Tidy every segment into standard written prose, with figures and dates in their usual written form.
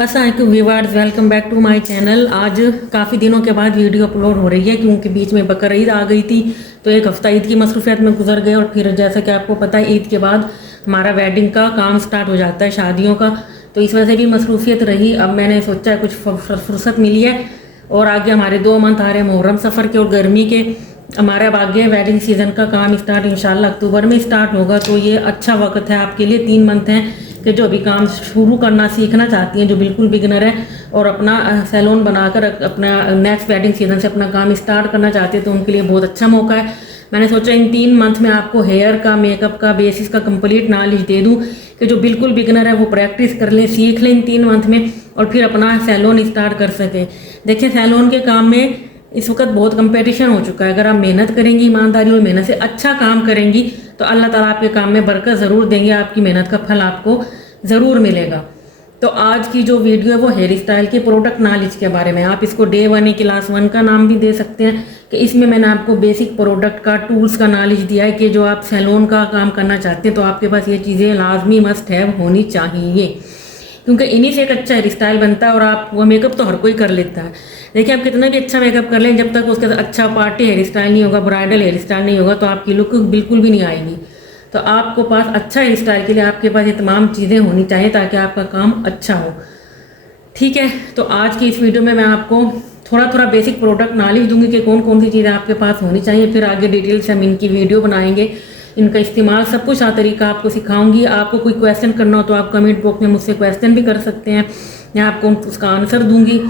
अस्सलाम viewers, welcome back to my channel. आज काफ़ी दिनों के बाद वीडियो अपलोड हो रही है क्योंकि बीच में बकर ईद आ गई थी, तो एक हफ्ता ईद की मसरूफियत में गुजर गए। और फिर जैसा कि आपको पता है, ईद के बाद हमारा वेडिंग का काम स्टार्ट हो जाता है, शादियों का, तो इस वजह से भी मसरूफियत रही। अब मैंने सोचा कुछ फुर्सत मिली है और आगे हमारे 2 मंथ आ रहे हैं, मुहर्रम सफ़र के और गर्मी के। हमारे अब आगे वेडिंग सीज़न का काम स्टार्ट इंशाल्लाह अक्टूबर में स्टार्ट होगा, तो ये अच्छा वक्त है आपके लिए। 3 मंथ हैं कि जो अभी काम शुरू करना सीखना चाहती हैं, जो बिल्कुल बिगनर है और अपना सैलून बनाकर अपना नेक्स्ट वेडिंग सीजन से अपना काम स्टार्ट करना चाहते हैं, तो उनके लिए बहुत अच्छा मौका है। मैंने सोचा इन 3 मंथ में आपको हेयर का, मेकअप का, बेसिस का कंप्लीट नॉलेज दे दूं कि जो बिल्कुल बिगनर है वो प्रैक्टिस कर लें, सीख लें इन 3 मंथ में और फिर अपना सैलून स्टार्ट कर सकें। देखिए, सैलून के काम में इस वक्त बहुत कंपटीशन हो चुका है। अगर आप मेहनत करेंगी, ईमानदारी और मेहनत से अच्छा काम करेंगी, तो अल्लाह ताला आपके काम में बरकत ज़रूर देंगे, आपकी मेहनत का फल आपको ज़रूर मिलेगा। तो आज की जो वीडियो है वो हेयर स्टाइल के प्रोडक्ट नॉलेज के बारे में। आप इसको डे 1 क्लास 1 का नाम भी दे सकते हैं कि इसमें मैंने आपको बेसिक प्रोडक्ट का, टूल्स का नॉलेज दिया है कि जो आप सैलून का काम करना चाहते हैं तो आपके पास ये चीज़ें लाजमी मस्ट है होनी चाहिए, क्योंकि इन्हीं से एक अच्छा हेयर स्टाइल बनता है। और आप वो मेकअप तो हर कोई कर लेता है। देखिए, आप कितना भी अच्छा मेकअप कर लें, जब तक उसके साथ अच्छा पार्टी हेयर स्टाइल नहीं होगा, ब्राइडल हेयर स्टाइल नहीं होगा, तो आपकी लुक बिल्कुल भी नहीं आएगी। तो आपको पास अच्छा हेयर स्टाइल के लिए आपके पास ये तमाम चीज़ें होनी चाहिए ताकि आपका काम अच्छा हो। ठीक है, तो आज की इस वीडियो में मैं आपको थोड़ा थोड़ा बेसिक प्रोडक्ट नॉलेज दूंगी कि कौन कौन सी चीज़ें आपके पास होनी चाहिए। फिर आगे डिटेल से हम इनकी वीडियो बनाएंगे, इनका इस्तेमाल सब कुछ तरीका आपको सिखाऊंगी। आपको कोई क्वेश्चन करना हो तो आप कमेंट बॉक्स में मुझसे क्वेश्चन भी कर सकते हैं, मैं आपको उसका आंसर दूंगी।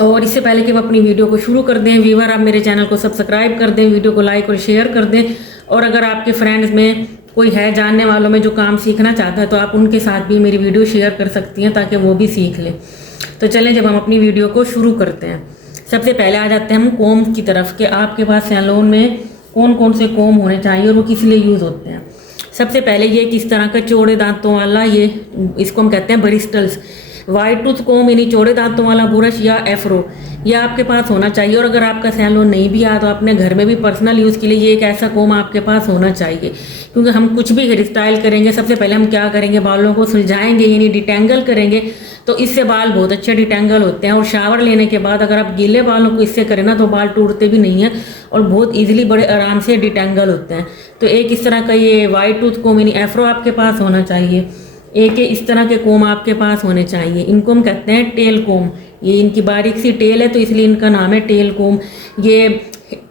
और इससे पहले कि हम अपनी वीडियो को शुरू कर दें, व्यूअर आप मेरे चैनल को सब्सक्राइब कर दें, वीडियो को लाइक और शेयर कर दें। और अगर आपके फ्रेंड्स में कोई है जानने वालों में जो काम सीखना चाहता है, तो आप उनके साथ भी मेरी वीडियो शेयर कर सकती हैं ताकि वो भी सीख लें। तो चलें, जब हम अपनी वीडियो को शुरू करते हैं, सबसे पहले आ जाते हैं हम कोम की तरफ कि आपके पास सैलून में कौन कौन से कोम होने चाहिए और वो किस लिए यूज़ होते हैं। सबसे पहले ये किस तरह का चौड़े दांतों वाला, ये इसको हम कहते हैं ब्रिस्टल्स। वाइट टूथ कोम यानी चौड़े दांतों वाला ब्रश या एफ्रो, यह आपके पास होना चाहिए। और अगर आपका सैलून नहीं भी आया तो अपने घर में भी पर्सनल यूज़ के लिए ये एक ऐसा कोम आपके पास होना चाहिए, क्योंकि हम कुछ भी हेयर स्टाइल करेंगे सबसे पहले हम क्या करेंगे, बालों को सुलझाएंगे यानी डिटेंगल करेंगे, तो इससे बाल बहुत अच्छे डिटेंगल होते हैं। और शावर लेने के बाद अगर आप गीले बालों को इससे करें ना तो बाल टूटते भी नहीं हैं और बहुत ईजिली बड़े आराम से डिटेंगल होते हैं। तो एक इस तरह का ये वाइट टूथ कोम यानी एफ्रो आपके पास होना चाहिए। एक इस तरह के कोम आपके पास होने चाहिए, इनको हम कहते हैं टेल कोम। ये इनकी बारीक सी टेल है तो इसलिए इनका नाम है टेल कोम। ये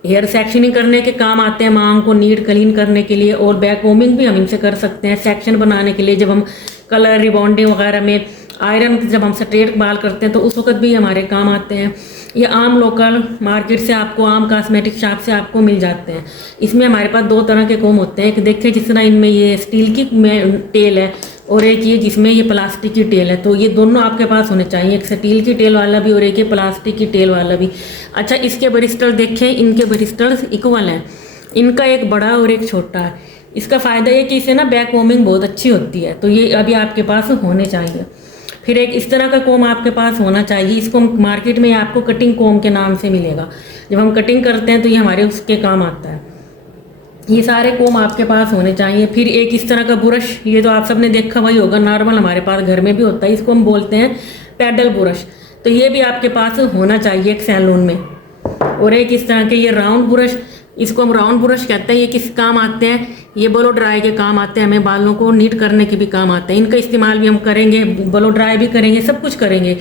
हेयर सेक्शनिंग करने के काम आते हैं, मांग को नीट क्लीन करने के लिए, और बैक कोमिंग भी हम इनसे कर सकते हैं सेक्शन बनाने के लिए। जब हम कलर रिबॉन्डिंग वगैरह में आयरन, जब हम स्ट्रेट बाल करते हैं तो उस वक्त भी हमारे काम आते हैं। ये आम लोकल मार्केट से आपको, आम कॉस्मेटिक शॉप से आपको मिल जाते हैं। इसमें हमारे पास 2 तरह के कोम होते हैं। एक देखिए जिस तरह इनमें ये स्टील की टेल है और एक ये जिसमें ये प्लास्टिक की टेल है, तो ये दोनों आपके पास होने चाहिए, एक स्टील की टेल वाला भी और एक ये प्लास्टिक की टेल वाला भी। अच्छा, इसके ब्रिस्टल देखें, इनके ब्रिस्टल्स इक्वल हैं, इनका एक बड़ा और एक छोटा है। इसका फ़ायदा ये कि इससे ना बैक कोमिंग बहुत अच्छी होती है, तो ये अभी आपके पास होने चाहिए। फिर एक इस तरह का कोम आपके पास होना चाहिए, इसको मार्केट में आपको कटिंग कोम के नाम से मिलेगा। जब हम कटिंग करते हैं तो ये हमारे उसके काम आता है। ये सारे कोम आपके पास होने चाहिए। फिर एक इस तरह का ब्रश, ये तो आप सबने देखा वही होगा, नॉर्मल हमारे पास घर में भी होता है, इसको हम बोलते हैं पैडल ब्रश, तो ये भी आपके पास होना चाहिए एक सैलून में। और एक इस तरह के ये राउंड ब्रश, इसको हम राउंड ब्रश कहते हैं। ये किस काम आते हैं, ये ब्लो ड्राई के काम आते हैं, हमें बालों को नीट करने के भी काम आते हैं। इनका इस्तेमाल भी हम करेंगे, ब्लो ड्राई भी करेंगे, सब कुछ करेंगे।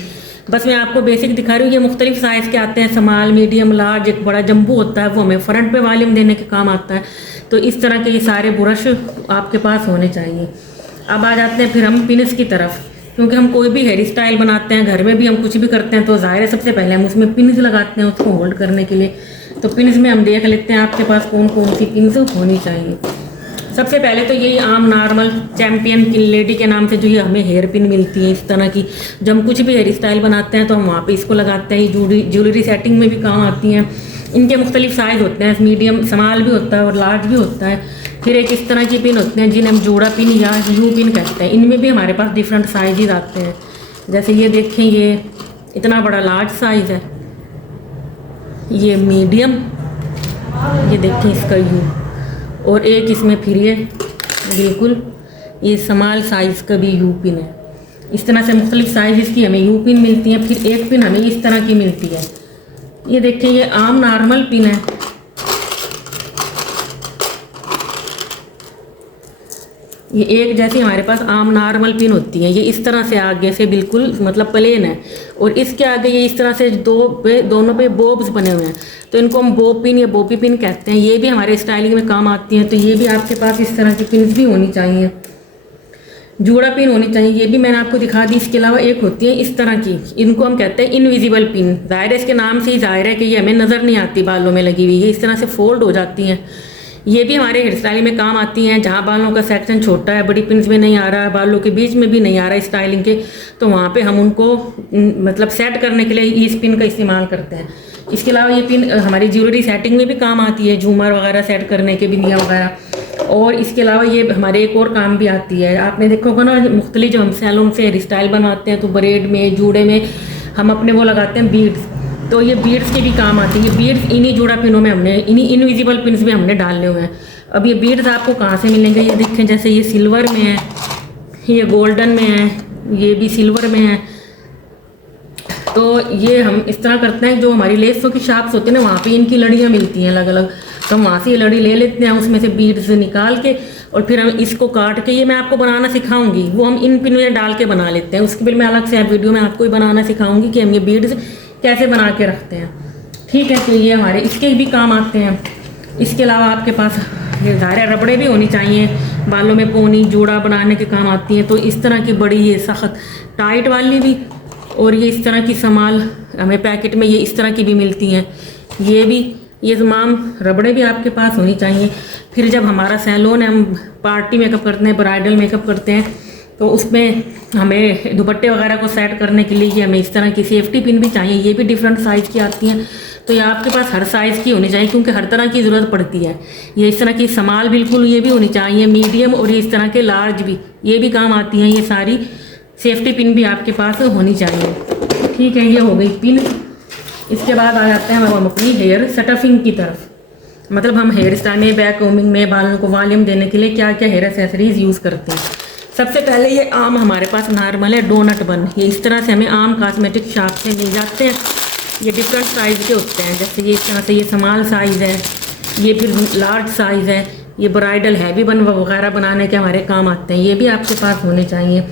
बस मैं आपको बेसिक दिखा रही हूँ। ये मुख्तलिफ साइज़ के आते हैं, स्मॉल, मीडियम, लार्ज, एक बड़ा जंबू होता है, वो हमें फ्रंट पे वॉल्यूम देने के काम आता है। तो इस तरह के ये सारे ब्रश आपके पास होने चाहिए। अब आ जाते हैं फिर हम पिन्स की तरफ, क्योंकि हम कोई भी हेयर स्टाइल बनाते हैं, घर में भी हम कुछ भी करते हैं, तो ज़ाहिर है सबसे पहले हम उसमें पिन्स लगाते हैं उसको होल्ड करने के लिए। तो पिन्स में हम देख लेते हैं आपके पास कौन कौन सी पिन्स होनी चाहिए। सबसे पहले तो यही आम नॉर्मल चैम्पियन की लेडी के नाम से जो ये हमें हेयर पिन मिलती है इस तरह की, जब हम कुछ भी हेयर स्टाइल बनाते हैं तो हम वहाँ पे इसको लगाते हैं। ज्वेलरी सेटिंग में भी काम आती हैं। इनके मुख्तलिफ साइज़ होते हैं, मीडियम, स्मॉल भी होता है और लार्ज भी होता है। फिर एक इस तरह की पिन होते हैं जिन्हें हम जोड़ा पिन या यू पिन कहते हैं। इनमें भी हमारे पास डिफरेंट साइज़ आते हैं। जैसे ये देखें, ये इतना बड़ा लार्ज साइज़ है, ये मीडियम, ये देखें इसका यू, और एक इसमें फिर ये बिल्कुल ये स्मॉल साइज़ का भी यू पिन है। इस तरह से मुख्तलिफ साइज़ की हमें यू पिन मिलती है। फिर एक पिन हमें इस तरह की मिलती है। ये देखिए ये आम नॉर्मल पिन है। ये एक जैसी हमारे पास आम नॉर्मल पिन होती है, ये इस तरह से आगे से बिल्कुल मतलब प्लेन है, और इसके आगे ये इस तरह से दोनों पे बॉब्स बने हुए हैं, तो इनको हम बॉब पिन या बॉबी पिन कहते हैं। ये भी हमारे स्टाइलिंग में काम आती हैं। तो ये भी आपके पास इस तरह की पिन भी होनी चाहिए, जूड़ा पिन होनी चाहिए। ये भी मैंने आपको दिखा दी। इसके अलावा एक होती है इस तरह की, इनको हम कहते हैं इनविजिबल पिन। ज़ाहिर है इसके नाम से ही ज़ाहिर है कि ये हमें नज़र नहीं आती बालों में लगी हुई, ये इस तरह से फोल्ड हो जाती हैं। ये भी हमारे हेयर स्टाइलिंग में काम आती हैं। जहाँ बालों का सेक्शन छोटा है, बड़ी पिन्स में नहीं आ रहा है, बालों के बीच में भी नहीं आ रहा है स्टाइलिंग के, तो वहाँ पे हम उनको मतलब सेट करने के लिए इस पिन का इस्तेमाल करते हैं। इसके अलावा ये पिन हमारी ज्वेलरी सेटिंग में भी काम आती है, झूमर वगैरह सेट करने के, बिंदियाँ वगैरह। और इसके अलावा ये हमारे एक और काम भी आती है। आपने देखा होगा ना, मुख्तलिफ जो हम सैलून से हेयर स्टाइल बनवाते हैं तो ब्रेड में, जूड़े में हम अपने वो लगाते हैं बीड्स, तो ये बीड्स के भी काम आती है। ये बीड्स इन्हीं जूड़ा पिनों में हमने, इन्हीं इनविजिबल पिन्स में हमने डाले हुए हैं। अब ये बीड्स आपको कहाँ से मिलेंगे, ये देखें, जैसे ये सिल्वर में है, ये गोल्डन में है, ये भी सिल्वर में है। तो ये हम इस तरह करते हैं, जो हमारी लेसों की शॉप्स होती है ना, वहाँ पे इनकी लड़ियाँ मिलती हैं अलग अलग, तो हम वहाँ से ये लड़ी ले लेते हैं, उसमें से बीड्स निकाल के, और फिर हम इसको काट के, ये मैं आपको बनाना सिखाऊंगी, वो हम इन पिन में डाल के बना लेते हैं। उसके फिर मैं अलग से वीडियो में आपको ही बनाना सिखाऊंगी कि हम ये बीड्स कैसे बना के रखते हैं। ठीक है, तो ये हमारे इसके भी काम आते हैं। इसके अलावा आपके पास ये ज़ाहिर रबड़े भी होनी चाहिए, बालों में पोनी जूड़ा बनाने के काम आती हैं। तो इस तरह की बड़ी, ये सख्त टाइट वाली भी, और ये इस तरह की समाल हमें पैकेट में ये इस तरह की भी मिलती हैं। ये भी, ये तमाम रबड़े भी आपके पास होनी चाहिए। फिर जब हमारा सैलून है, हम पार्टी मेकअप करते हैं, ब्राइडल मेकअप करते हैं, तो उसमें हमें दुपट्टे वगैरह को सेट करने के लिए ये हमें इस तरह की सेफ्टी पिन भी चाहिए। ये भी डिफरेंट साइज़ की आती हैं, तो ये आपके पास हर साइज़ की होनी चाहिए, क्योंकि हर तरह की ज़रूरत पड़ती है। ये इस तरह की समाल बिल्कुल ये भी होनी चाहिए, मीडियम, और ये इस तरह के लार्ज भी, ये भी काम आती हैं। ये सारी सेफ्टी पिन भी आपके पास होनी चाहिए। ठीक है, ये हो गई पिन। इसके बाद आ जाते हैं हम अपनी हेयर सेटअपिंग की तरफ, मतलब हम हेयर स्टाइल में, बैक कोमिंग में, बालों को वॉल्यूम देने के लिए क्या क्या हेयर एक्सेसरीज यूज़ करते हैं। सबसे पहले ये आम हमारे पास नॉर्मल है डोनट बन, ये इस तरह से हमें आम कॉस्मेटिक शॉप से मिल जाते हैं। ये डिफरेंट साइज़ के होते हैं, जैसे ये इस तरह से, ये स्मॉल साइज़ है, ये फिर लार्ज साइज़ है, ये ब्राइडल हैवी बन वगैरह बनाने के हमारे काम आते हैं। ये भी आपके पास होने चाहिए।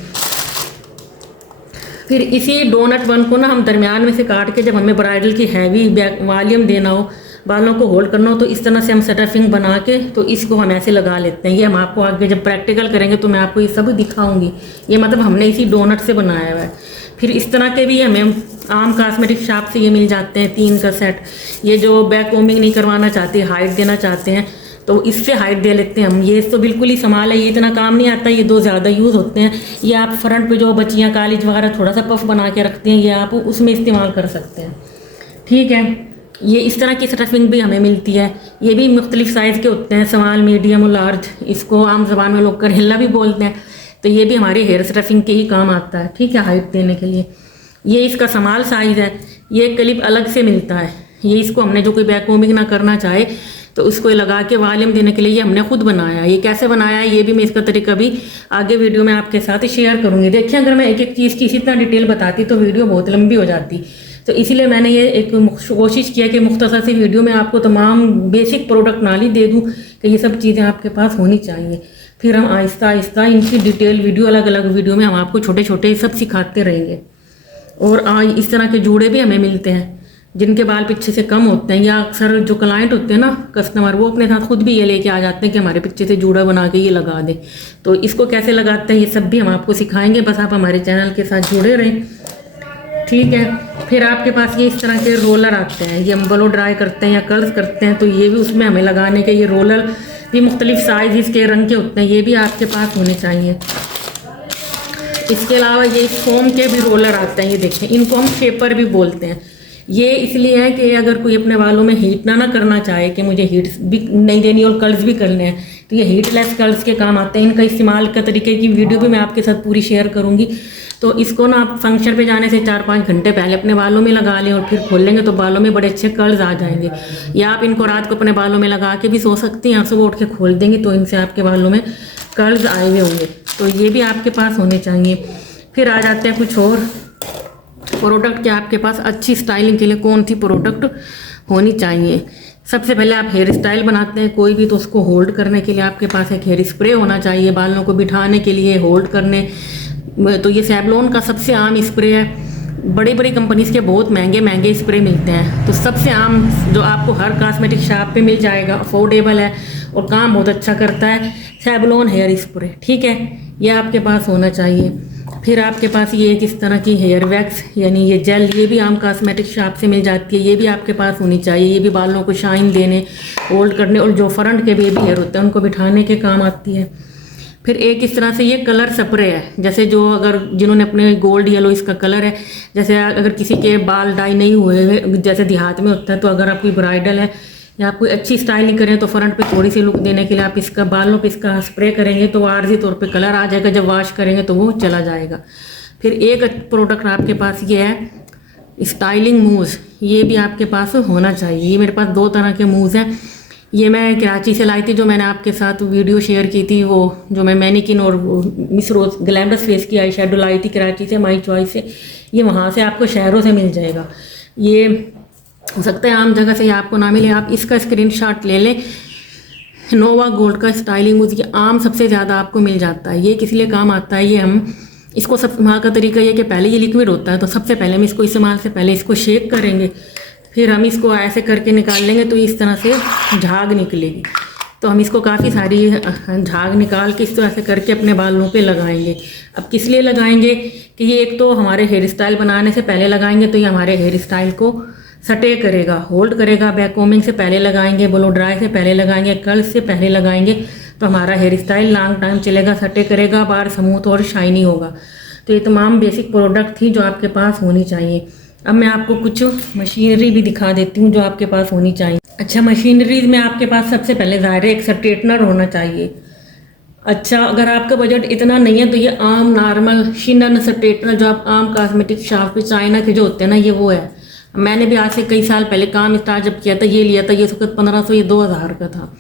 फिर इसी डोनट बन को ना हम दरमियान में से काट के, जब हमें ब्राइडल की हैवी बैक वॉल्यूम देना हो, बालों को होल्ड करना हो, तो इस तरह से हम सेटअपिंग बना के, तो इसको हम ऐसे लगा लेते हैं। ये हम आपको आगे जब प्रैक्टिकल करेंगे तो मैं आपको ये सब दिखाऊंगी। ये मतलब हमने इसी डोनट से बनाया हुआ है। फिर इस तरह के भी हमें आम कॉस्मेटिक शॉप से ये मिल जाते हैं, 3 का सेट। ये जो बैक कोमिंग नहीं करवाना चाहते, हाइट देना चाहते हैं, तो इससे हाइट दे लेते हैं हम। ये तो बिल्कुल ही संभाल है, ये इतना काम नहीं आता, ये 2 ज़्यादा यूज़ होते हैं। ये आप फ्रंट पे जो बच्चियाँ कॉलेज वगैरह थोड़ा सा पफ बना के रखते हैं, ये आप उसमें इस्तेमाल कर सकते हैं। ठीक है, ये इस तरह की स्टफिंग भी हमें मिलती है। ये भी मुख्तलिफ साइज़ के होते हैं, स्मॉल, मीडियम और लार्ज। इसको आम ज़बान में लोग करेला भी बोलते हैं। तो ये भी हमारे हेयर स्टफिंग के ही काम आता है। ठीक है, हाइट देने के लिए। ये इसका स्मॉल साइज़ है। ये क्लिप अलग से मिलता है। ये इसको हमने, जो कोई बैक कोमिंग ना करना चाहे, तो उसको लगा के वॉल्यूम देने के लिए ये हमने खुद बनाया। ये कैसे बनाया है, ये भी मैं इसका तरीका भी आगे वीडियो में आपके साथ शेयर करूँगी। देखिए, अगर मैं एक एक चीज़ की इसी तरह डिटेल बताती तो वीडियो बहुत लंबी हो जाती, तो इसीलिए मैंने ये एक कोशिश किया कि मुख्तसर सी वीडियो में आपको तमाम बेसिक प्रोडक्ट नॉलेज दे दूँ कि ये सब चीज़ें आपके पास होनी चाहिए। फिर हम आहिस्ता आहिस्ता इनकी डिटेल वीडियो, अलग अलग वीडियो में हम आपको छोटे छोटे सब सिखाते रहेंगे। और इस तरह के जूड़े भी हमें मिलते हैं जिनके बाल पीछे से कम होते हैं, या अक्सर जो क्लाइंट होते हैं ना, कस्टमर, वो अपने साथ खुद भी ये लेके आ जाते हैं कि हमारे पीछे से जूड़ा बना के ये लगा दें। तो इसको कैसे लगाते हैं ये सब भी हम आपको सिखाएंगे, बस आप हमारे चैनल के साथ जुड़े रहें। ठीक है, फिर आपके पास ये इस तरह के रोलर आते हैं, ये हम ब्लो ड्राई करते हैं या कर्ल्स करते हैं, तो ये भी उसमें हमें लगाने के ये रोलर भी मुख्तलिफ साइज इसके रंग के होते हैं, ये भी आपके पास होने चाहिए। इसके अलावा ये फोम के भी रोलर आते हैं, ये देखें, इनको हम शेपर भी बोलते हैं। ये इसलिए है कि अगर कोई अपने बालों में हीट ना करना चाहे कि मुझे हीट भी नहीं देनी और कर्ल्स भी करने हैं, तो ये हीटलेस कर्ल्स के काम आते हैं। इनका इस्तेमाल का तरीके की वीडियो भी मैं आपके साथ पूरी शेयर करूंगी। तो इसको ना आप फंक्शन पे जाने से 4-5 घंटे पहले अपने बालों में लगा लें और फिर खोल लेंगे तो बालों में बड़े अच्छे कर्ल्स आ जाएंगे। या आप इनको रात को अपने बालों में लगा के भी सो सकती हैं, आप सुबह उठ के खोल देंगे तो इनसे आपके बालों में कर्ल्स आए हुए होंगे। तो ये भी आपके पास होने चाहिए। फिर आ जाते हैं कुछ और प्रोडक्ट, क्या आपके पास अच्छी स्टाइलिंग के लिए कौन सी प्रोडक्ट होनी चाहिए। सबसे पहले आप हेयर स्टाइल बनाते हैं कोई भी, तो उसको होल्ड करने के लिए आपके पास एक हेयर स्प्रे होना चाहिए। बालों को बिठाने के लिए, होल्ड करने, तो ये सैवलॉन का सबसे आम स्प्रे है। बड़ी बड़ी कंपनीज के बहुत महंगे महंगे स्प्रे मिलते हैं, तो सबसे आम जो आपको हर कॉस्मेटिक शॉप पे मिल जाएगा, अफोर्डेबल है और काम बहुत अच्छा करता है, सैवलॉन हेयर स्प्रे। ठीक है, ये आपके पास होना चाहिए। फिर आपके पास ये किस तरह की हेयर वैक्स यानी ये जेल, ये भी आम कॉस्मेटिक शॉप से मिल जाती है, ये भी आपके पास होनी चाहिए। ये भी बालों को शाइन देने, होल्ड करने और जो फ्रंट के बेबी हेयर होते हैं उनको बिठाने के काम आती है। फिर एक इस तरह से ये कलर स्प्रे है, जैसे जो अगर जिन्होंने अपने गोल्ड येलो इसका कलर है, जैसे अगर किसी के बाल डाई नहीं हुए जैसे देहात में होता है, तो अगर आप कोई ब्राइडल है या आप कोई अच्छी स्टाइलिंग करें तो फ्रंट पे थोड़ी सी लुक देने के लिए आप इसका बालों पे इसका स्प्रे करेंगे तो आर्जी तौर पे कलर आ जाएगा, जब वॉश करेंगे तो वो चला जाएगा। फिर एक प्रोडक्ट आपके पास ये है स्टाइलिंग मूव्स, ये भी आपके पास होना चाहिए। ये मेरे पास 2 तरह के मूव्स हैं, ये मैं कराची से लाई थी, जो मैंने आपके साथ वीडियो शेयर की थी, वो जो मैं मैनिकिन और मिस रोज ग्लैमरस फेस की आई शेडो लाई थी कराची से, माई चॉइस से। ये वहाँ से आपको शहरों से मिल जाएगा। ये हो सकता है आम जगह से ये आपको ना मिले, आप इसका स्क्रीनशॉट ले लें। नोवा गोल्ड का स्टाइलिंग मूव, ये आम सबसे ज़्यादा आपको मिल जाता है। ये किस लिए काम आता है, ये हम इसको सब इस्तेमाल का तरीका ये कि पहले ये लिक्विड होता है, तो सबसे पहले हम इसको इस्तेमाल से पहले इसको शेक करेंगे, फिर हम इसको ऐसे करके निकाल लेंगे तो इस तरह से झाग निकलेगी। तो हम इसको काफ़ी सारी झाग निकाल के इस तरह से करके अपने बालों पे लगाएंगे। अब किस लिए लगाएंगे कि ये एक तो हमारे हेयर स्टाइल बनाने से पहले लगाएंगे तो ये हमारे हेयर स्टाइल को सटे करेगा, होल्ड करेगा। बैक कोमिंग से पहले लगाएंगे, ब्लो ड्राई से पहले लगाएंगे, कर्ल से पहले लगाएंगे, तो हमारा हेयर स्टाइल लॉन्ग टाइम चलेगा, सटे करेगा, बाल स्मूथ और शाइनी होगा। तो ये तमाम बेसिक प्रोडक्ट थी जो आपके पास होनी चाहिए। अब मैं आपको कुछ मशीनरी भी दिखा देती हूँ जो आपके पास होनी चाहिए। अच्छा, मशीनरीज में आपके पास सबसे पहले ज़ाहिर एक स्ट्रेटनर होना चाहिए। अच्छा, अगर आपका बजट इतना नहीं है तो ये आम नॉर्मल शिनन स्ट्रेटनर जो आप आम कॉस्मेटिक शॉप पे चाइना के जो होते हैं ना, ये वो है। मैंने भी आज से कई साल पहले काम स्टार्ट जब किया था ये लिया था, ये इस वक्त 1500 ये 2000 का था।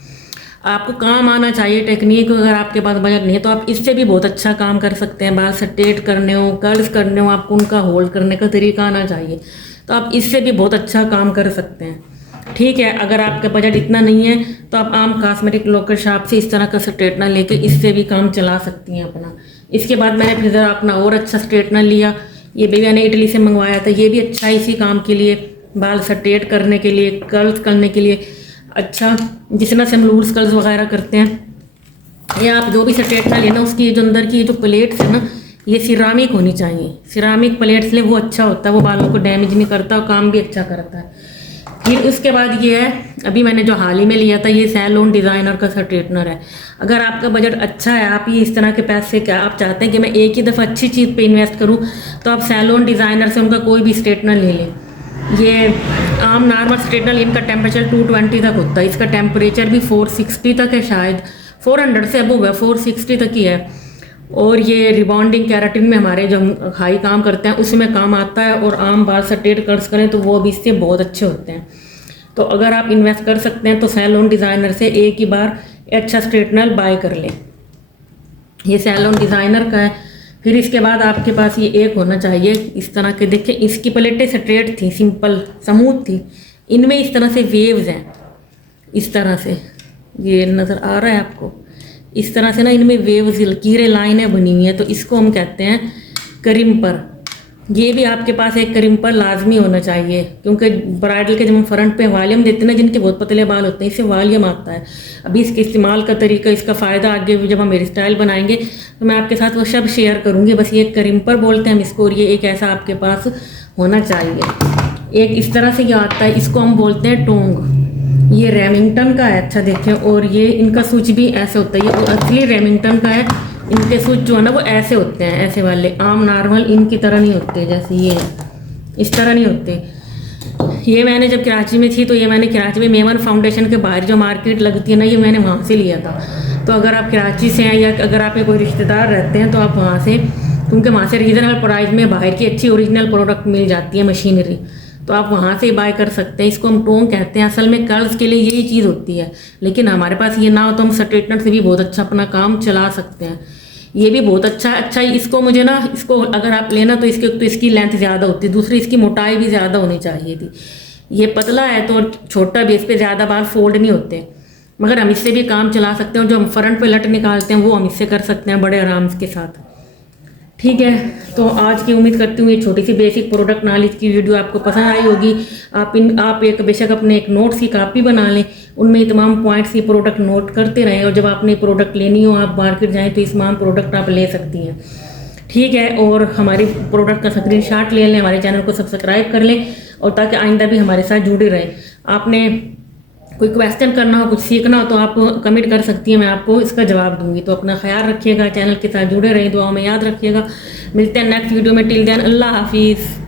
आपको काम आना चाहिए टेक्निक, अगर आपके पास बजट नहीं है तो आप इससे भी बहुत अच्छा काम कर सकते हैं। बाल स्ट्रेट करने हो, कर्ल्स करने हो, आपको उनका होल्ड करने का तरीका आना चाहिए, तो आप इससे भी बहुत अच्छा काम कर सकते हैं। ठीक है, अगर आपका बजट इतना नहीं है तो आप आम कॉस्मेटिक लोकल शॉप से इस तरह का स्ट्रेटनर लेके इससे भी काम चला सकती हैं अपना। इसके बाद मैंने फिर ज़रा अपना और अच्छा स्ट्रेटनर लिया, ये भी मैंने इटली से मंगवाया था, ये भी अच्छा इसी काम के लिए, बाल स्ट्रेट करने के लिए, कर्ल्स करने के लिए अच्छा, जिस तरह से हम लूज कर्ल्स वगैरह करते हैं। या आप जो भी स्ट्रेटनर लेना उसकी जो अंदर की जो प्लेट्स है ना, ये सिरामिक होनी चाहिए। सिरामिक प्लेट्स ले, वो अच्छा होता है, वो बालों को डैमेज नहीं करता और काम भी अच्छा करता है। फिर उसके बाद ये है, अभी मैंने जो हाल ही में लिया था, ये सैलून डिज़ाइनर का स्ट्रेटनर है। अगर आपका बजट अच्छा है, आप ये इस तरह के पैसे क्या आप चाहते हैं कि मैं एक ही दफ़ा अच्छी चीज़ पे इन्वेस्ट करूं, तो आप सैलून डिज़ाइनर से उनका कोई भी स्ट्रेटनर ले लें। ये आम नॉर्मल स्ट्रेटनर, इनका टेम्परेचर 220 तक होता है, इसका टेम्परेचर भी 460 तक है, शायद 400 से अबव है, 460 तक ही है। और ये रिबॉन्डिंग कैराटिन में हमारे जो हाई काम करते हैं उसमें काम आता है, और आम बाल स्ट्रेट कर्ल्स करें तो वो भी इससे बहुत अच्छे होते हैं। तो अगर आप इन्वेस्ट कर सकते हैं तो सैलून डिज़ाइनर से एक ही बार अच्छा स्ट्रेटनर बाय कर लें। ये सैलून डिज़ाइनर का है। फिर इसके बाद आपके पास ये एक होना चाहिए इस तरह के, देखिए इसकी प्लेटें स्ट्रेट थी, सिंपल स्मूथ थी, इनमें इस तरह से वेव्स हैं, इस तरह से ये नज़र आ रहा है आपको, इस तरह से ना इनमें वेव्स लकीरें लाइनें बनी हुई हैं, तो इसको हम कहते हैं क्रिम्पर। ये भी आपके पास एक क्रिम्पर लाजमी होना चाहिए, क्योंकि ब्राइडल के जब हम फ्रंट पे वॉल्यूम देते हैं ना, जिनके बहुत पतले बाल होते हैं, इससे वॉल्यूम आता है। अभी इसके इस्तेमाल का तरीका, इसका फ़ायदा आगे जब हम हेयर स्टाइल बनाएंगे तो मैं आपके साथ वो सब शेयर करूँगी। बस ये क्रिम्पर बोलते हैं हम इसको, और ये एक ऐसा आपके पास होना चाहिए। एक इस तरह से ये आता है, इसको हम बोलते हैं टोंग, ये रेमिंगटन का है। अच्छा देखें, और ये इनका स्विच भी ऐसे होता है, ये असली रेमिंगटन का है। इनके स्विच जो है ना वो ऐसे होते हैं, ऐसे वाले, आम नॉर्मल इनकी तरह नहीं होते, जैसे ये इस तरह नहीं होते। ये मैंने जब कराची में थी तो ये मैंने कराची में मेमन फाउंडेशन के बाहर जो मार्केट लगती है ना, ये मैंने वहाँ से लिया था। तो अगर आप कराची से हैं या अगर आपके कोई रिश्तेदार रहते हैं तो आप वहाँ से, क्योंकि वहाँ से रीज़नेबल प्राइस में बाहर की अच्छी ओरिजिनल प्रोडक्ट मिल जाती है, मशीनरी, तो आप वहाँ से बाय कर सकते हैं। इसको हम टोंग कहते हैं। असल में कर्ल्स के लिए यही चीज़ होती है, लेकिन हमारे पास ये ना हो तो हम स्ट्रेटनर से भी बहुत अच्छा अपना काम चला सकते हैं। ये भी बहुत अच्छा ही। इसको मुझे ना, इसको अगर आप लेना तो इसकी लेंथ ज़्यादा होती है, दूसरी इसकी मोटाई भी ज़्यादा होनी चाहिए थी। ये पतला है तो छोटा भी, इस पर ज़्यादा बार फोल्ड नहीं होते, मगर हम इससे भी काम चला सकते हैं। जो हम फ्रंट पे लट निकालते हैं वो हम इससे कर सकते हैं बड़े आराम के साथ। ठीक है, तो आज की उम्मीद करती हूँ ये छोटी सी बेसिक प्रोडक्ट नॉलेज की वीडियो आपको पसंद आई होगी। आप एक बेशक अपने एक नोट्स की कॉपी बना लें, उनमें तमाम पॉइंट्स की प्रोडक्ट नोट करते रहें, और जब आपने प्रोडक्ट लेनी हो आप मार्केट जाएँ तो इस तमाम प्रोडक्ट आप ले सकती हैं। ठीक है, और हमारी प्रोडक्ट का स्क्रीनशॉट ले लें, हमारे चैनल को सब्सक्राइब कर लें, और ताकि आइंदा भी हमारे साथ जुड़े रहें। आपने कोई क्वेश्चन करना हो, कुछ सीखना हो तो आप कमेंट कर सकती हैं, मैं आपको इसका जवाब दूंगी। तो अपना ख्याल रखिएगा, चैनल के साथ जुड़े रहें, दुआओं में याद रखिएगा। मिलते हैं नेक्स्ट वीडियो में। टिल देन अल्लाह हाफिज़।